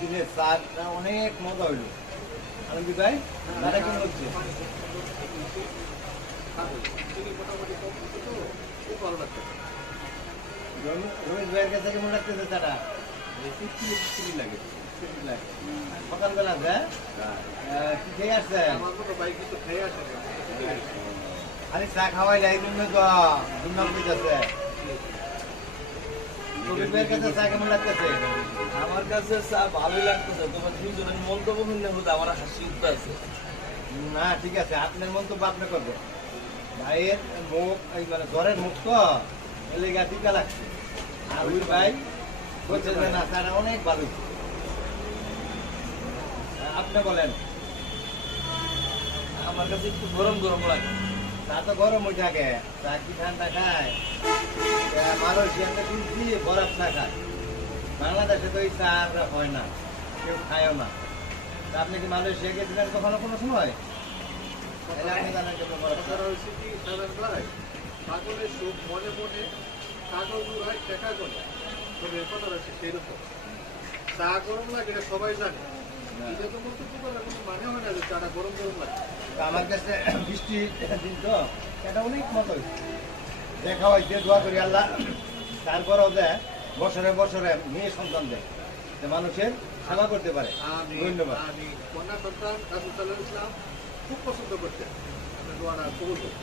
দিনের চাটা অনেক মজা হইল। আলমগীর ভাই দাদা কেমন হচ্ছে? রমেশ ভাইয়ের কাছে কেমন লাগতেছে চাটা? লাগে সকালবেলা হ্যাঁ কি খেয়ে আসছেন? আরে চা খাওয়াই যায় জন্য তো দুর্নাম দিতেছে। রমেশ ভাইয়ের কাছে চা কেমন লাগতেছে? আমার কাছে চা ভালোই লাগতেছে। তোমার দুজনের মন্তব্য শুনলে হতো আমার হাসি উঠতে আছে। না ঠিক আছে, আপনার মন্তব্য আপনি করবেন। ভাইয়ের মুখ এই মানে জ্বরের মুখ তো এলেগা টিকা লাগছে। আর ওই ভাই বলছে যে না তারা অনেক ভালো। আপনি বলেন। আমার কাছে একটু গরম গরম লাগে। চা তো গরম হয়ে থাকে, চা কি ঠান্ডা খায়? মালয়েশিয়াতে কিনছি বরফ চা খায়। বাংলাদেশে তো এই চা আর হয় না, কেউ খায়ও না। তা আপনি কি মালয়েশিয়া গেছিলেন কখনো কোনো সময়? তাহলে আপনি জানেন যে বরফ চা। পাগলের সুখ মনে মনে কাগজ উড়ায় টেকা করে তবে এ কথা রয়েছে সেইরকম চা গরম লাগে এটা সবাই জানে। এটা তো মন্তব্য করার কোনো মানে হয় না যে চাটা গরম গরম লাগে। তা আমার কাছে বৃষ্টি দিন তো এটা অনেক মতো দেখা হয়েছে, দোয়া করি আল্লাহ তারপরেও দেয় বছরে বছরে মেয়ে সন্তান দেয় যে মানুষের সেবা করতে পারে। ধন্যবাদ। আমি কন্যা সন্তান রাসূল সাল্লাল্লাহু আলাইহি ওয়াসাল্লাম খুব পছন্দ করতেন। আপনার দোয়াটা কবুল করুন।